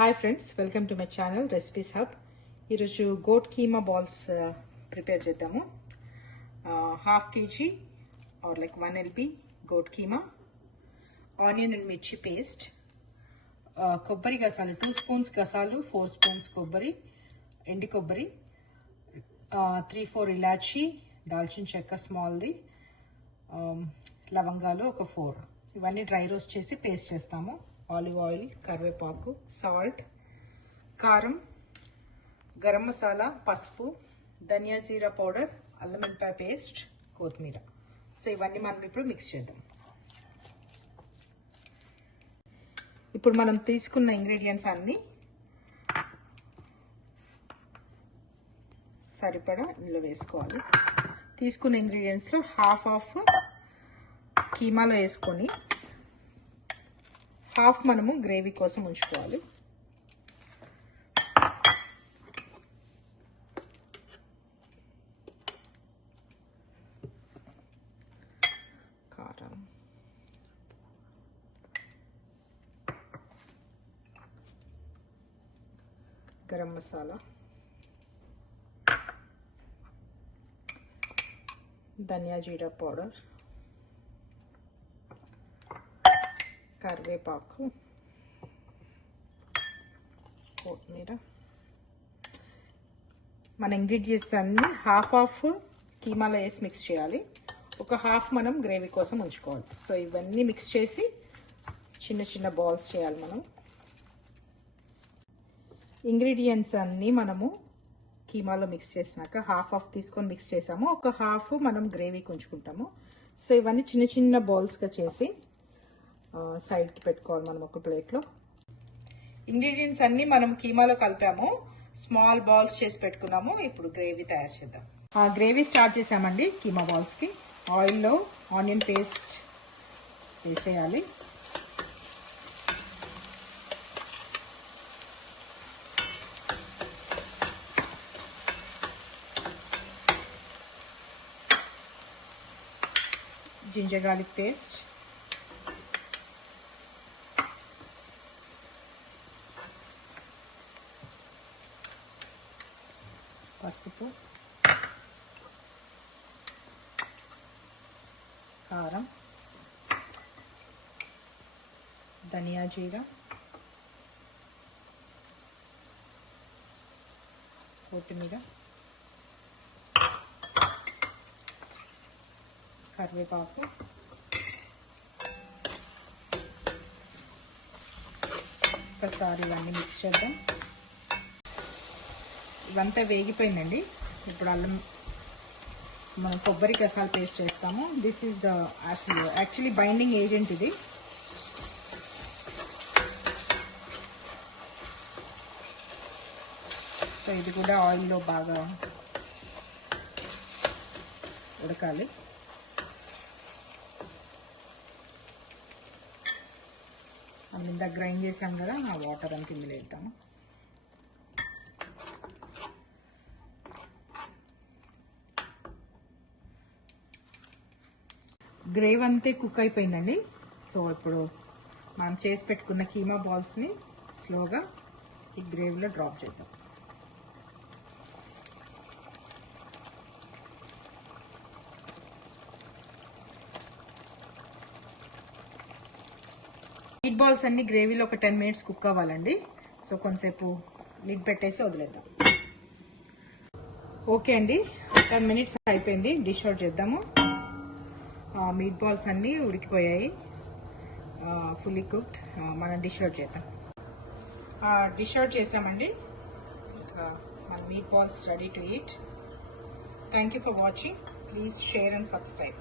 Hi friends, welcome to my channel recipes hub. ఈరోజు goat keema balls prepare చేద్దాము. 1/2 kg or like 1 LP goat keema, onion and మిర్చి paste, కొబ్బరి గసాలు 2 spoons గసాలు, 4 spoons కొబ్బరి, ఎండి కొబ్బరి, 3-4 ఇలాచీ, దాల్చిన చెక్క స్మాల్ది, లవంగాలు ఒక 4. ఇవన్నీ డ్రై రోస్ట్ చేసి పేస్ట్ చేస్తాము. ఆలివ్ ఆయిల్, కరివేపాకు, సాల్ట్, కారం, గరం మసాలా, పసుపు, ధనియా జీరా పౌడర్, అల్లం వెల్లిపాయ పేస్ట్, కొత్తిమీర. సో ఇవన్నీ మనం ఇప్పుడు మిక్స్ చేద్దాం. ఇప్పుడు మనం తీసుకున్న ఇంగ్రీడియంట్స్ అన్నీ సరిపడా ఇందులో వేసుకోవాలి. తీసుకున్న ఇంగ్రీడియంట్స్లో హాఫ్ కీమాలో వేసుకొని హాఫ్ మనము గ్రేవీ కోసం ఉంచుకోవాలి. కారం, గరం మసాలా, ధనియా జీరా పౌడర్, కరివేపాకు, కొత్తిమీర. మన ఇంగ్రీడియంట్స్ అన్ని హాఫ్ కీమాలో వేసి మిక్స్ చేయాలి. ఒక హాఫ్ మనం గ్రేవీ కోసం ఉంచుకోవాలి. సో ఇవన్నీ మిక్స్ చేసి చిన్న చిన్న బాల్స్ చేయాలి. మనం ఇంగ్రీడియంట్స్ అన్నీ మనము కీమాలో మిక్స్ చేసినాక హాఫ్ తీసుకొని మిక్స్ చేసాము. ఒక హాఫ్ మనం గ్రేవీకి ఉంచుకుంటాము. సో ఇవన్నీ చిన్న చిన్న బాల్స్గా చేసి సైడ్కి పెట్టుకోవాలి మనం ఒక ప్లేట్లో. ఇంగ్రీడియంట్స్ అన్నీ మనం కీమాలో కలిపాము, స్మాల్ బాల్స్ చేసి పెట్టుకున్నాము. ఇప్పుడు గ్రేవీ తయారు చేద్దాం. గ్రేవీ స్టార్ట్ చేసామండి. కీమా బాల్స్కి ఆయిల్లో ఆనియన్ పేస్ట్ వేసేయాలి. జింజర్ గార్లిక్ పేస్ట్, పసుపు, కారం, ధనియా జీరా, కొత్తిమీర, కరివేపాకు, ఒకసారి ఇవన్నీ మిక్స్ చేద్దాం. ఇవంతా వేగిపోయిందండి. ఇప్పుడు అల్లం, మనం కొబ్బరి గసాలు పేస్ట్ చేస్తాము. This is the actually binding agent ఇది. సో ఇది కూడా ఆయిల్లో బాగా ఉడకాలి. మనం ఇందాక గ్రైండ్ చేసాం కదా, ఆ వాటర్ అంతా ఇందులో వేద్దాము. గ్రేవీ అంతే కుక్ అయిపోయిందండి. సో ఇప్పుడు మనం చేసి పెట్టుకున్న కీమా బాల్స్ని స్లోగా ఈ గ్రేవీలో డ్రాప్ చేద్దాం. మీట్ బాల్స్ అన్ని గ్రేవీలో ఒక 10 minutes కుక్ అవ్వాలండి. సో కొంతసేపు లిడ్ పెట్టేసి వదిలేద్దాం. ఓకే అండి, 10 minutes అయిపోయింది. డిష్ అవుట్ చేద్దాము. మీట్ బాల్స్ అన్నీ ఉడికిపోయాయి, ఫుల్లీ కుక్డ్. మనం డిష్ అవుట్ చేద్దాం. డిష్ అవుట్ చేసామండి. మన meat balls ready to eat. Thank you for watching. Please share and subscribe.